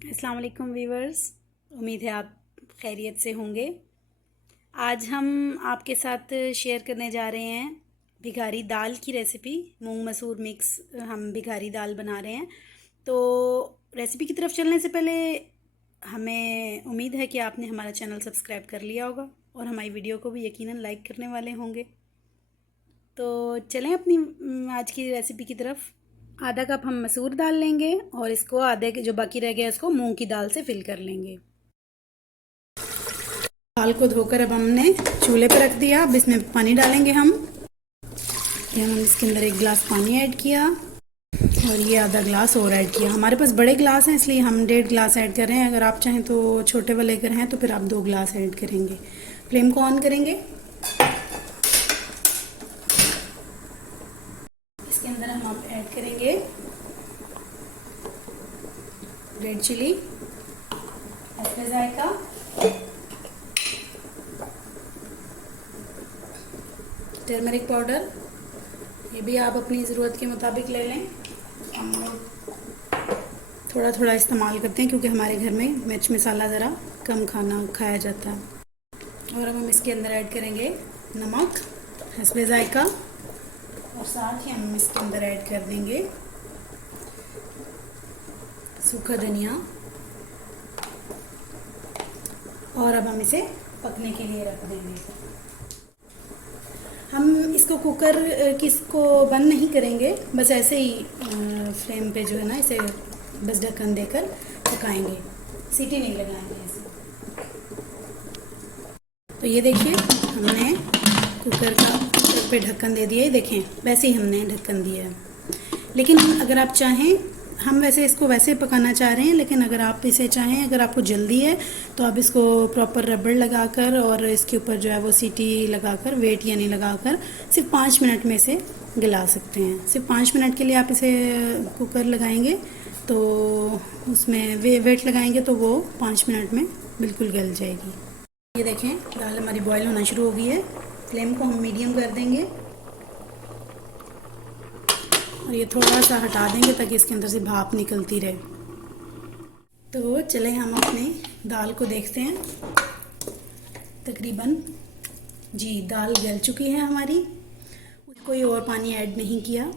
अस्सलाम वालेकुम वीवर्स। उम्मीद है आप खैरियत से होंगे। आज हम आपके साथ शेयर करने जा रहे हैं भिगारी दाल की रेसिपी। मूंग मसूर मिक्स हम भिगारी दाल बना रहे हैं। तो रेसिपी की तरफ चलने से पहले हमें उम्मीद है कि आपने हमारा चैनल सब्सक्राइब कर लिया होगा और हमारी वीडियो को भी यकीनन लाइक करने वाले होंगे। तो चलें अपनी आज की रेसिपी की तरफ। आधा कप हम मसूर दाल लेंगे और इसको आधे जो बाकी रह गया इसको मूंग की दाल से फिल कर लेंगे। दाल को धोकर अब हमने चूल्हे पर रख दिया। अब इसमें पानी डालेंगे हम। ये हम इसके अंदर 1 गिलास पानी ऐड किया और ये आधा गिलास और ऐड किया। हमारे पास बड़े गिलास हैं इसलिए हम 1.5 गिलास ऐड कर रहे हैं। अगर आप चाहें तो छोटे वाले अगर हैं तो फिर आप 2 गिलास ऐड करेंगे। फ्लेम को ऑन करेंगे। इसके अंदर हम अब ऐड करेंगे रेड चिली, हल्का जायका, टर्मरिक पाउडर। ये भी आप अपनी ज़रूरत के मुताबिक ले लें। हम लोग थोड़ा थोड़ा इस्तेमाल करते हैं क्योंकि हमारे घर में मिर्च मसाला ज़रा कम खाना खाया जाता है। और अब हम इसके अंदर ऐड करेंगे नमक, हस्बे जायका और साथ ही हम इसके अंदर ऐड कर देंगे सूखा धनिया। और अब हम इसे पकने के लिए रख देंगे। हम इसको कुकर किसको बंद नहीं करेंगे, बस ऐसे ही फ्लेम पे जो है ना इसे बस ढक्कन देकर पकाएंगे, सीटी नहीं लगाएंगे इसे। तो ये देखिए हमने कुकर पे ढक्कन दे दिया है। देखें वैसे ही हमने ढक्कन दिया है। लेकिन अगर आप चाहें, हम वैसे इसको वैसे पकाना चाह रहे हैं, लेकिन अगर आप इसे चाहें, अगर आपको जल्दी है तो आप इसको प्रॉपर रबड़ लगाकर और इसके ऊपर जो है वो सीटी लगाकर, वेट यानी लगाकर सिर्फ 5 मिनट में इसे गला सकते हैं। सिर्फ 5 मिनट के लिए आप इसे कुकर लगाएंगे तो उसमें वेट लगाएंगे तो वो 5 मिनट में बिल्कुल गल जाएगी। ये देखें दाल हमारी बॉयल होना शुरू हो गई है। फ्लेम को हम मीडियम कर देंगे और ये थोड़ा सा हटा देंगे ताकि इसके अंदर से भाप निकलती रहे। तो चलें हम अपनी दाल को देखते हैं। तकरीबन जी दाल गल चुकी है हमारी। कोई और पानी ऐड नहीं किया।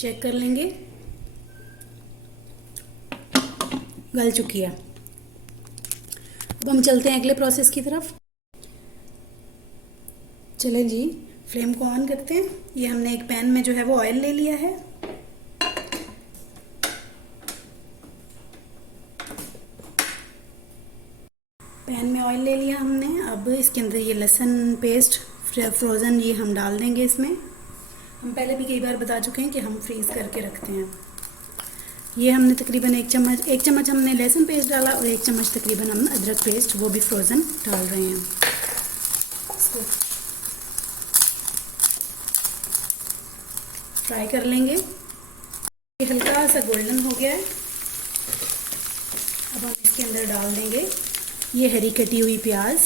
चेक कर लेंगे, गल चुकी है। अब हम चलते हैं अगले प्रोसेस की तरफ। चलें जी, फ्लेम को ऑन करते हैं। ये हमने एक पैन में जो है वो ऑयल ले लिया है। पैन में ऑयल ले लिया हमने। अब इसके अंदर ये लहसुन पेस्ट फ्रोज़न ये हम डाल देंगे इसमें। हम पहले भी कई बार बता चुके हैं कि हम फ्रीज़ करके रखते हैं। ये हमने तकरीबन 1 चम्मच हमने लहसुन पेस्ट डाला और 1 चम्मच तकरीबन हम अदरक पेस्ट वो भी फ्रोज़न डाल रहे हैं। इसको फ्राई कर लेंगे। ये हल्का सा गोल्डन हो गया है। अब हम इसके अंदर डाल देंगे ये हरी कटी हुई प्याज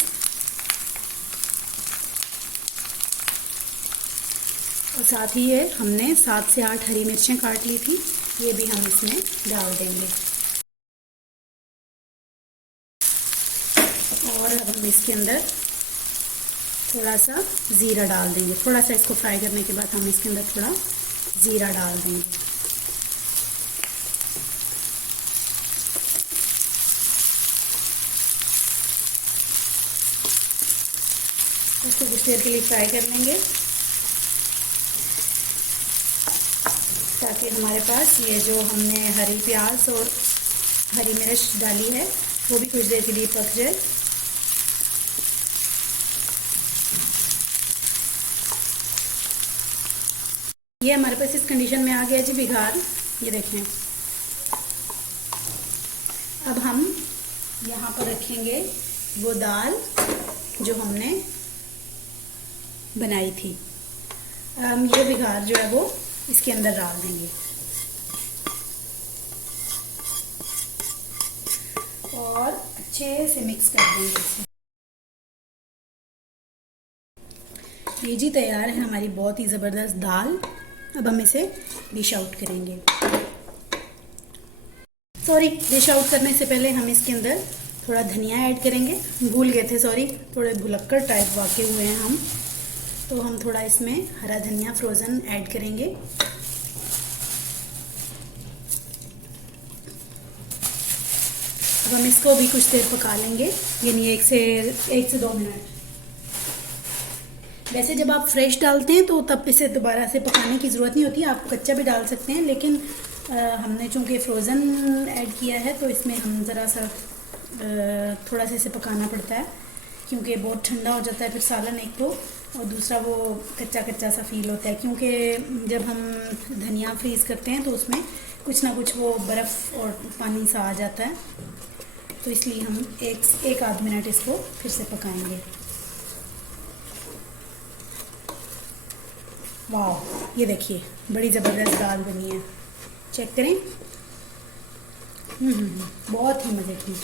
और साथ ही ये हमने 7 से 8 हरी मिर्चें काट ली थी, ये भी हम इसमें डाल देंगे। और अब हम इसके अंदर थोड़ा सा ज़ीरा डाल देंगे। थोड़ा सा इसको फ्राई करने के बाद हम इसके अंदर थोड़ा ज़ीरा डाल देंगे। इसको कुछ देर के लिए फ्राई कर लेंगे ताकि हमारे पास ये जो हमने हरी प्याज और हरी मिर्च डाली है वो भी कुछ देर के लिए पक जाए। ये हमारे पास इस कंडीशन में आ गया जी बिगार। ये देखें। अब हम यहाँ पर रखेंगे वो दाल जो हमने बनाई थी। हम ये बिगार जो है वो इसके अंदर डाल देंगे और अच्छे से मिक्स कर देंगे इसे। ये जी तैयार है हमारी बहुत ही ज़बरदस्त दाल। अब हम इसे डिश आउट करेंगे। सॉरी, डिश आउट करने से पहले हम इसके अंदर थोड़ा धनिया ऐड करेंगे। भूल गए थे, सॉरी, थोड़े भुलक्कड़ टाइप वाक़ई हुए हैं हम। तो हम थोड़ा इसमें हरा धनिया फ्रोज़न ऐड करेंगे। अब हम इसको भी कुछ देर पका लेंगे, यानी 1 से 2 मिनट। वैसे जब आप फ्रेश डालते हैं तो तब इसे दोबारा से पकाने की ज़रूरत नहीं होती, आप कच्चा भी डाल सकते हैं। लेकिन हमने चूँकि फ्रोज़न ऐड किया है तो इसमें हम ज़रा सा थोड़ा सा इसे पकाना पड़ता है, क्योंकि बहुत ठंडा हो जाता है फिर सालन एक तो, और दूसरा वो कच्चा कच्चा सा फील होता है। क्योंकि जब हम धनिया फ्रीज़ करते हैं तो उसमें कुछ ना कुछ वो बर्फ़ और पानी सा आ जाता है, तो इसलिए हम एक आध मिनट इसको फिर से पकाएंगे। वाह, ये देखिए बड़ी ज़बरदस्त दाल बनी है, चेक करें। बहुत ही मज़े की।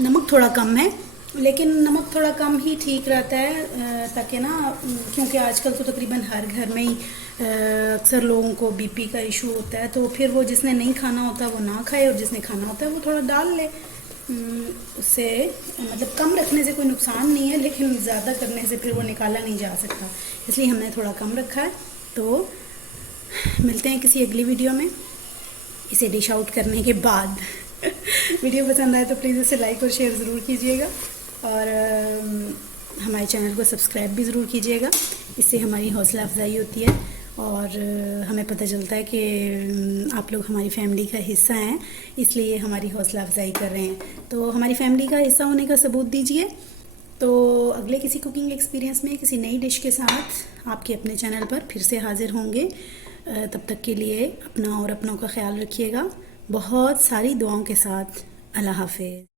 नमक थोड़ा कम है, लेकिन नमक थोड़ा कम ही ठीक रहता है, ताकि ना, क्योंकि आजकल तो तकरीबन हर घर में ही अक्सर लोगों को बीपी का इशू होता है, तो फिर वो जिसने नहीं खाना होता वो ना खाए और जिसने खाना होता है वो थोड़ा डाल ले। उससे मतलब कम रखने से कोई नुकसान नहीं है, लेकिन ज़्यादा करने से फिर वो निकाला नहीं जा सकता, इसलिए हमने थोड़ा कम रखा है। तो मिलते हैं किसी अगली वीडियो में इसे डिश आउट करने के बाद। वीडियो पसंद आए तो प्लीज़ इसे लाइक और शेयर ज़रूर कीजिएगा, और हमारे चैनल को सब्सक्राइब भी ज़रूर कीजिएगा। इससे हमारी हौसला अफजाई होती है और हमें पता चलता है कि आप लोग हमारी फैमिली का हिस्सा हैं, इसलिए हमारी हौसला अफजाई कर रहे हैं। तो हमारी फैमिली का हिस्सा होने का सबूत दीजिए। तो अगले किसी कुकिंग एक्सपीरियंस में किसी नई डिश के साथ आपके अपने चैनल पर फिर से हाज़िर होंगे। तब तक के लिए अपना और अपनों का ख्याल रखिएगा, बहुत सारी दुआओं के साथ। अल्लाह हाफ़िज़।